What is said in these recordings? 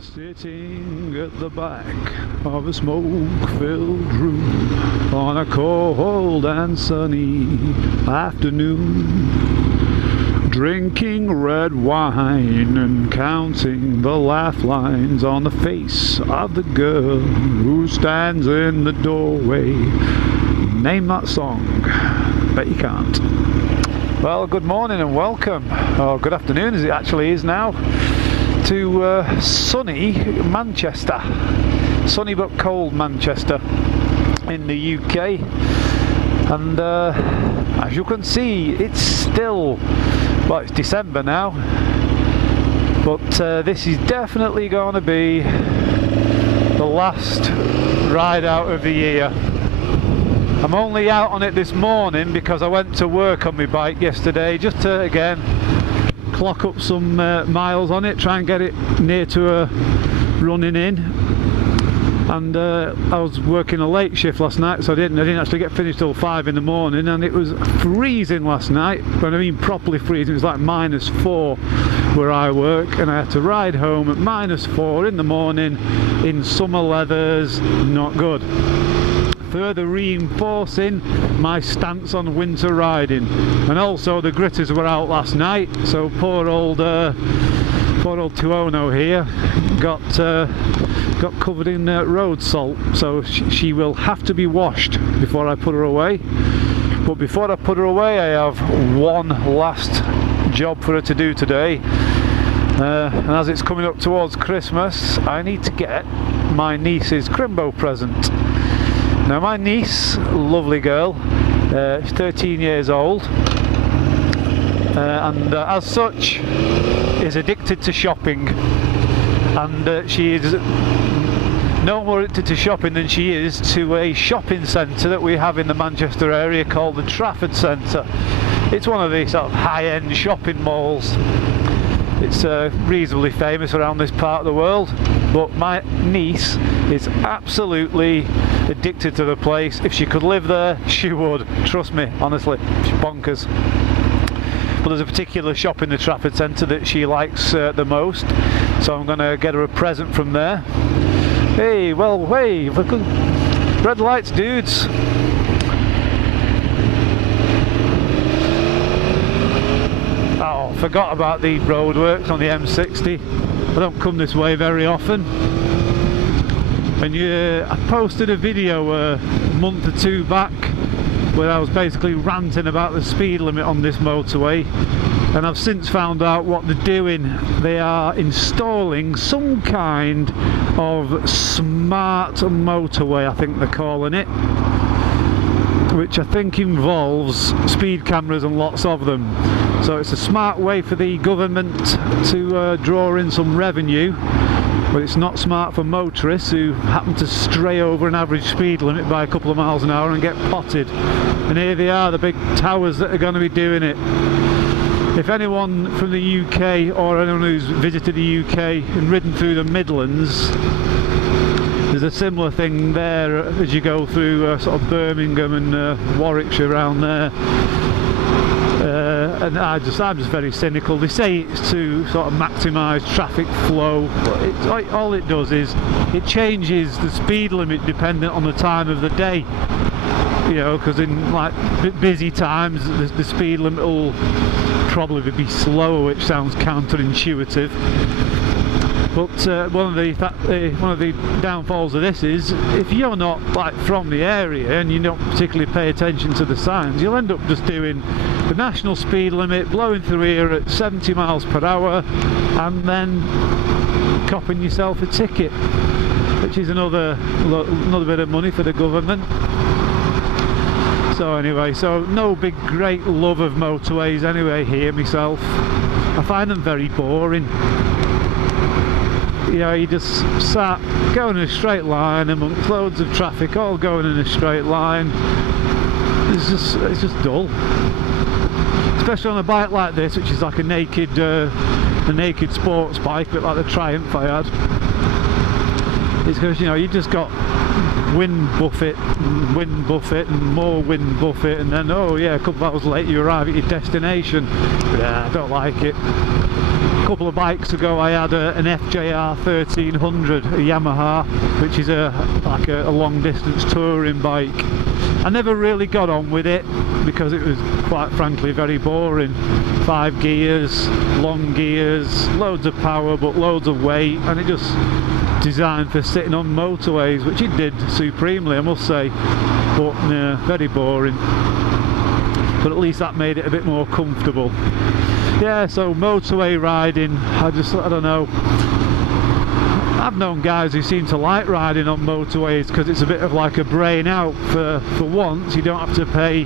Sitting at the back of a smoke-filled room on a cold and sunny afternoon, drinking red wine and counting the laugh lines on the face of the girl who stands in the doorway. Name that song. Bet you can't. Well, good morning and welcome, or good afternoon as it actually is now, to sunny Manchester. Sunny but cold Manchester in the UK. And as you can see, it's still, well, it's December now, but this is definitely going to be the last ride out of the year. I'm only out on it this morning because I went to work on my bike yesterday just to, again, clock up some miles on it, try and get it near to a running in. And I was working a late shift last night, so I didn't actually get finished till 5 in the morning, and it was freezing last night. When I mean properly freezing, it was like -4 where I work, and I had to ride home at -4 in the morning in summer leathers. Not good. Further reinforcing my stance on winter riding. And also the gritters were out last night, so poor old Tuono here got covered in road salt, so she will have to be washed before I put her away. But before I put her away, I have one last job for her to do today, and as it's coming up towards Christmas, I need to get my niece's Crimbo present. Now my niece, lovely girl, she's 13 years old, and as such is addicted to shopping, and she is no more addicted to shopping than she is to a shopping centre that we have in the Manchester area called the Trafford Centre. It's one of these sort of high-end shopping malls. It's reasonably famous around this part of the world, but my niece is absolutely addicted to the place. If she could live there, she would. Trust me, honestly, she's bonkers. But there's a particular shop in the Trafford Centre that she likes the most, so I'm going to get her a present from there. Hey, well, hey, red lights, dudes. Oh, forgot about the roadworks on the M60. I don't come this way very often. And I posted a video a month or two back where I was basically ranting about the speed limit on this motorway, and I've since found out what they're doing. They are installing some kind of smart motorway, I think they're calling it, which I think involves speed cameras and lots of them. So it's a smart way for the government to draw in some revenue, but it's not smart for motorists who happen to stray over an average speed limit by a couple of miles an hour and get potted. And here they are, the big towers that are going to be doing it. If anyone from the UK, or anyone who's visited the UK and ridden through the Midlands, there's a similar thing there as you go through sort of Birmingham and Warwickshire around there. And I'm just very cynical. They say it's to sort of maximise traffic flow, but all it does is it changes the speed limit dependent on the time of the day. You know, because in like busy times the speed limit will probably be slower, which sounds counterintuitive. But one of the downfalls of this is if you're not like from the area and you don't particularly pay attention to the signs, you'll end up just doing the national speed limit, blowing through here at 70 miles per hour, and then copping yourself a ticket, which is another bit of money for the government. So anyway, so no big great love of motorways anyway here myself. I find them very boring. You know, you just sat going in a straight line amongst loads of traffic, all going in a straight line. It's just dull. Especially on a bike like this, which is like a naked sports bike, a bit like the Triumph I had. It's because, you know, you just got wind buffet and more wind buffet, and then, oh yeah, a couple of hours later you arrive at your destination. Yeah, I don't like it. couple of bikes ago I had an FJR 1300, a Yamaha, which is like a long distance touring bike. I never really got on with it because it was quite frankly very boring. 5 gears, long gears, loads of power but loads of weight, and it just designed for sitting on motorways, which it did supremely, I must say, but yeah, very boring. But at least that made it a bit more comfortable. Yeah, so motorway riding, I don't know. I've known guys who seem to like riding on motorways because it's a bit of like a brain out. For once, you don't have to pay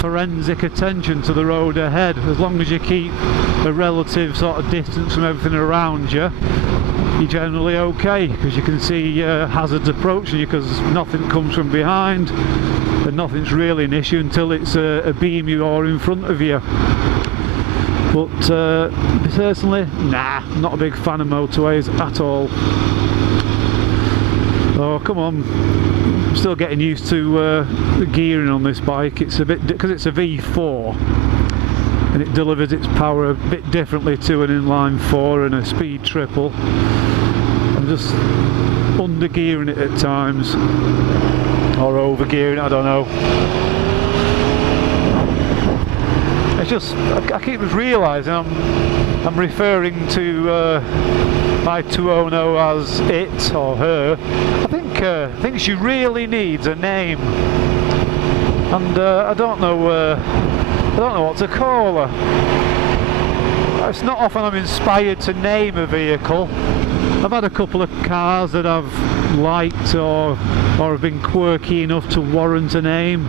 forensic attention to the road ahead. As long as you keep a relative sort of distance from everything around you, you're generally okay, because you can see hazards approaching you because nothing comes from behind and nothing's really an issue until it's a beam you or in front of you. But personally, nah, not a big fan of motorways at all. Oh, come on. I'm still getting used to the gearing on this bike. It's a bit, because it's a V4 and it delivers its power a bit differently to an inline 4 and a speed triple. I'm just under gearing it at times, or over gearing, I don't know. It's just, I keep realising I'm referring to my 200 as it or her. I think she really needs a name, and I don't know what to call her. It's not often I'm inspired to name a vehicle. I've had a couple of cars that I've liked or have been quirky enough to warrant a name.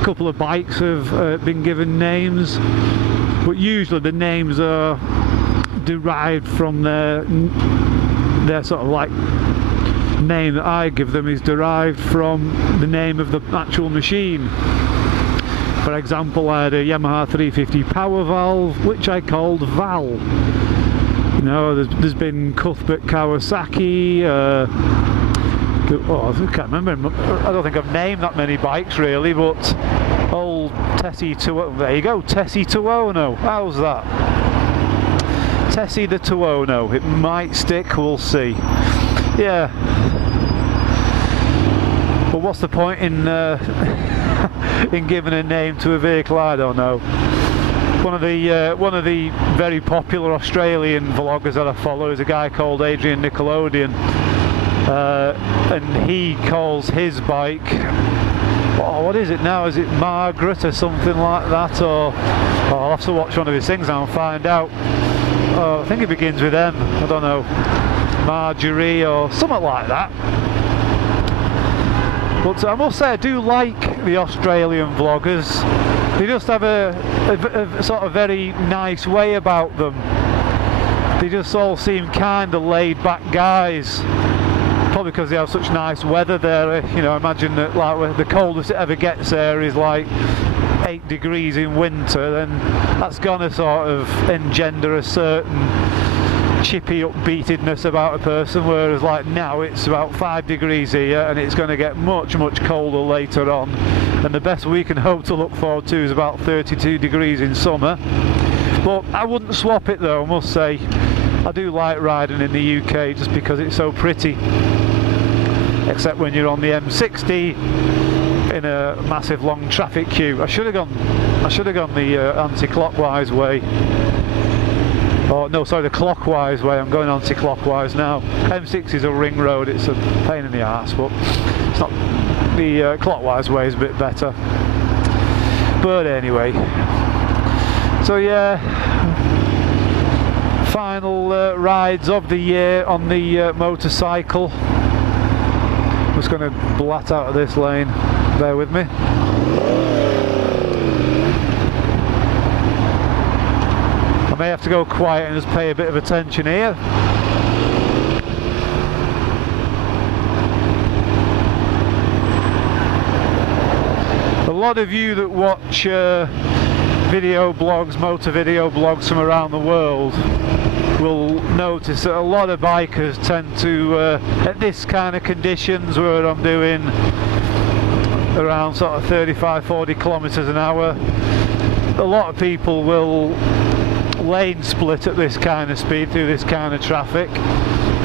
A couple of bikes have been given names, but usually the names are derived from their sort of like name that I give them is derived from the name of the actual machine. For example, I had a Yamaha 350 power valve which I called Val. You know, there's been Cuthbert Kawasaki, I can't remember, I don't think I've named that many bikes really, but old Tessie Tuono, there you go, Tessie Tuono, how's that? Tessie the Tuono, it might stick, we'll see. Yeah. But what's the point in in giving a name to a vehicle? I don't know. One of the very popular Australian vloggers that I follow is a guy called AdjrianNickelodeon, and he calls his bike, oh, what is it now? Is it Margaret or something like that? Or I'll have to watch one of his things now and find out. I think it begins with M. I don't know, Marjorie or something like that. But I must say I do like the Australian vloggers. They just have a sort of very nice way about them. They just all seem kind of laid back guys. Probably because they have such nice weather there. You know, imagine that like the coldest it ever gets there is like 8 degrees in winter, then that's gonna sort of engender a certain chippy upbeatedness about a person, whereas like now it's about 5 degrees here and it's going to get much colder later on, and the best we can hope to look forward to is about 32 degrees in summer. But I wouldn't swap it though, I must say. I do like riding in the UK just because it's so pretty, except when you're on the M60 in a massive long traffic queue. I should have gone the anti-clockwise way. Oh no, sorry, the clockwise way. I'm going anti-clockwise now. M6 is a ring road, it's a pain in the arse, but it's not. The clockwise way is a bit better. But anyway, so yeah, final rides of the year on the motorcycle. I'm just going to blat out of this lane, bear with me. I may have to go quiet and just pay a bit of attention here. A lot of you that watch video blogs, motor video blogs from around the world will notice that a lot of bikers tend to, at this kind of conditions where I'm doing around sort of 35-40 kilometers an hour, a lot of people will lane split at this kind of speed through this kind of traffic,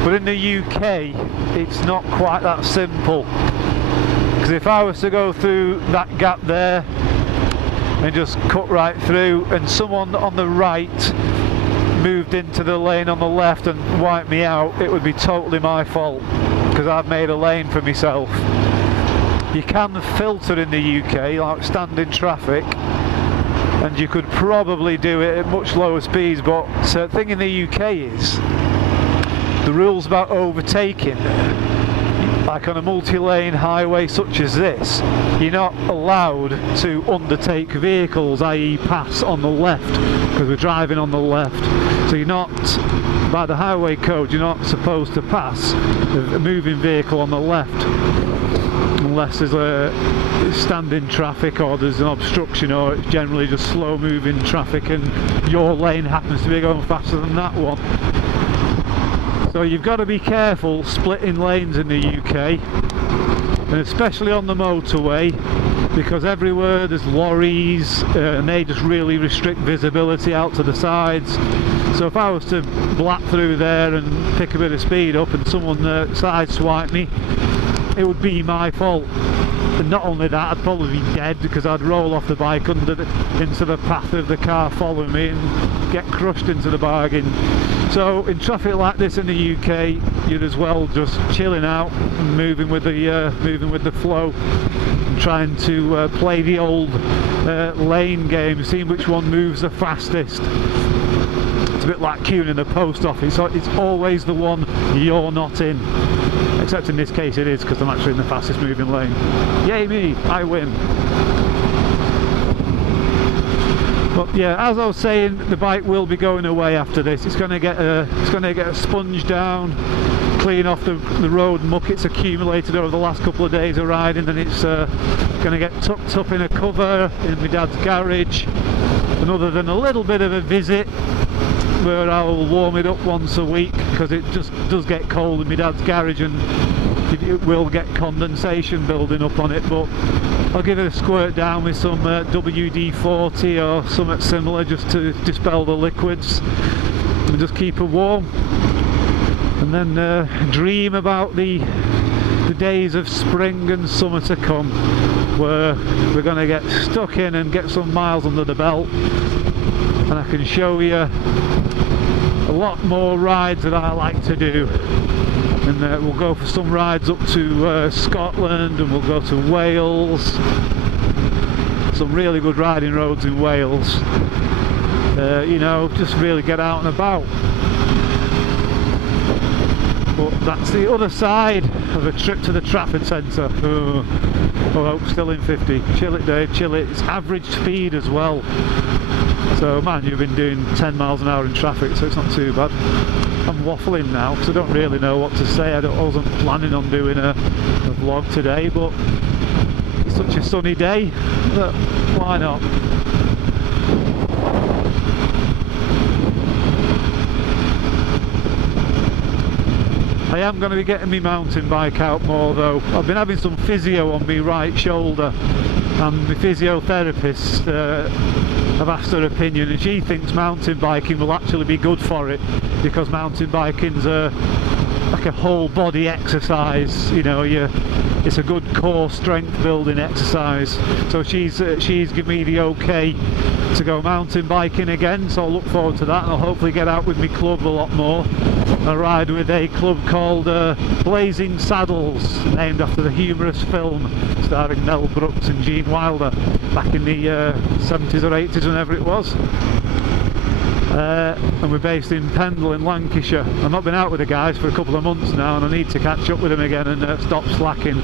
but in the UK it's not quite that simple, because if I was to go through that gap there and just cut right through, and someone on the right moved into the lane on the left and wiped me out, it would be totally my fault, because I've made a lane for myself. You can filter in the UK, like standing traffic, and you could probably do it at much lower speeds, but the thing in the UK is the rules about overtaking. Like on a multi-lane highway such as this, you're not allowed to undertake vehicles, i.e. pass on the left, because we're driving on the left. So you're not, by the highway code, you're not supposed to pass a moving vehicle on the left, unless there's a standing traffic or there's an obstruction, or it's generally just slow moving traffic and your lane happens to be going faster than that one. So you've got to be careful splitting lanes in the UK, and especially on the motorway, because everywhere there's lorries and they just really restrict visibility out to the sides. So if I was to blap through there and pick a bit of speed up and someone sideswiped me, it would be my fault. And not only that, I'd probably be dead, because I'd roll off the bike into the path of the car following me and get crushed into the bargain. So in traffic like this in the UK, you're as well just chilling out and moving with the flow, and trying to play the old lane game, seeing which one moves the fastest. It's a bit like queuing in the post office, so it's always the one you're not in. Except in this case it is, because I'm actually in the fastest moving lane. Yay me, I win. But yeah, as I was saying, the bike will be going away after this. It's going to get a sponge down, clean off the road muck it's accumulated over the last couple of days of riding, and it's going to get tucked up in a cover in my dad's garage. And other than a little bit of a visit where I'll warm it up once a week, because it just does get cold in my dad's garage and it will get condensation building up on it, but I'll give it a squirt down with some WD-40 or something similar, just to dispel the liquids and just keep it warm, and then dream about the days of spring and summer to come, where we're going to get stuck in and get some miles under the belt, and I can show you a lot more rides that I like to do. And we'll go for some rides up to Scotland, and we'll go to Wales. Some really good riding roads in Wales. You know, just really get out and about. But that's the other side of a trip to the Trafford Centre. Oh, still in 50. Chill it, Dave, chill it. It's average speed as well. So man, you've been doing 10 miles an hour in traffic, so it's not too bad. I'm waffling now because I don't really know what to say. I wasn't planning on doing a vlog today, but it's such a sunny day that why not? I am going to be getting my mountain bike out more though. I've been having some physio on my right shoulder, and my physiotherapist, I've asked her opinion, and she thinks mountain biking will actually be good for it, because mountain biking's like a whole body exercise, you know, it's a good core strength building exercise. So she's given me the okay to go mountain biking again, so I'll look forward to that, and I'll hopefully get out with my club a lot more. I ride with a club called Blazing Saddles, named after the humorous film starring Mel Brooks and Gene Wilder back in the 70s or 80s, whenever it was. And we're based in Pendle in Lancashire. I've not been out with the guys for a couple of months now, and I need to catch up with them again and stop slacking.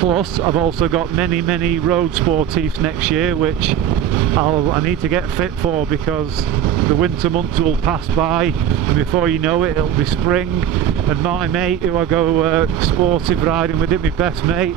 Plus I've also got many road sportives next year, which I need to get fit for, because the winter months will pass by and before you know it, it'll be spring, and my mate who I go sportive riding with, my best mate,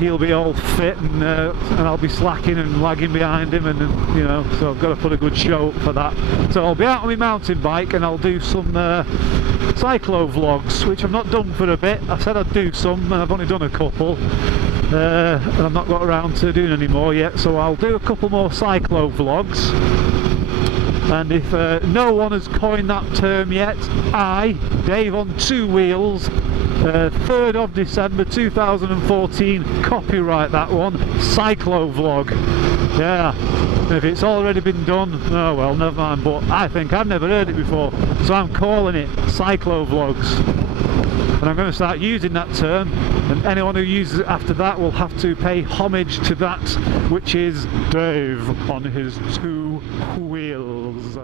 he'll be all fit, and I'll be slacking and lagging behind him, and you know, so I've got to put a good show up for that. So I'll be out on my mountain bike, and I'll do some cyclo vlogs, which I've not done for a bit. I said I'd do some, and I've only done a couple, and I've not got around to doing any more yet, so I'll do a couple more cyclo vlogs. And if no one has coined that term yet, I, Dave on Two Wheels, 3rd of December 2014, copyright that one, cyclovlog. Yeah, if it's already been done, oh well, never mind, but I think I've never heard it before, so I'm calling it cyclovlogs. And I'm going to start using that term, and anyone who uses it after that will have to pay homage to that, which is Dave on his two wheels.